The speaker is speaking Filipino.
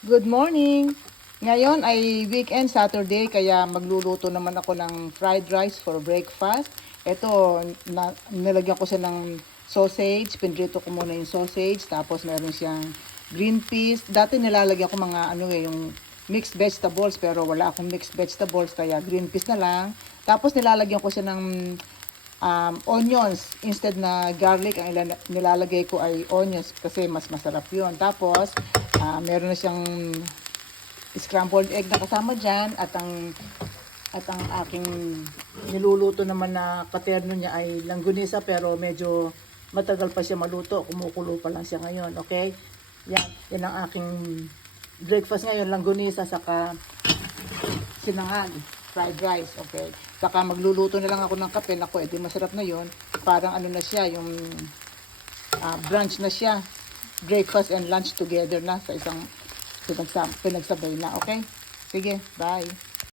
Good morning! Ngayon ay weekend, Saturday, kaya magluluto naman ako ng fried rice for breakfast. Ito, nilagyan ko siya ng sausage, pinrito ko muna yung sausage, tapos meron siyang green peas. Dati nilalagyan ko mga yung mixed vegetables, pero wala akong mixed vegetables, kaya green peas na lang. Tapos nilalagyan ko siya ng onions. Instead na garlic, ang nilalagay ko ay onions kasi mas masarap yun. Tapos, meron na siyang scrambled egg na kasama dyan at ang aking niluluto naman na katerno niya ay langgunisa, pero medyo matagal pa siya maluto. Kumukulo pa lang siya ngayon, okay? Yan ang aking breakfast ngayon, langgunisa saka sinangag, fried rice, okay? Saka magluluto na lang ako ng kape. Naku, edi masarap na yun. Parang na siya, yung brunch na siya. Breakfast and lunch together na sa isang pinagsabay na, okay? Sige, bye!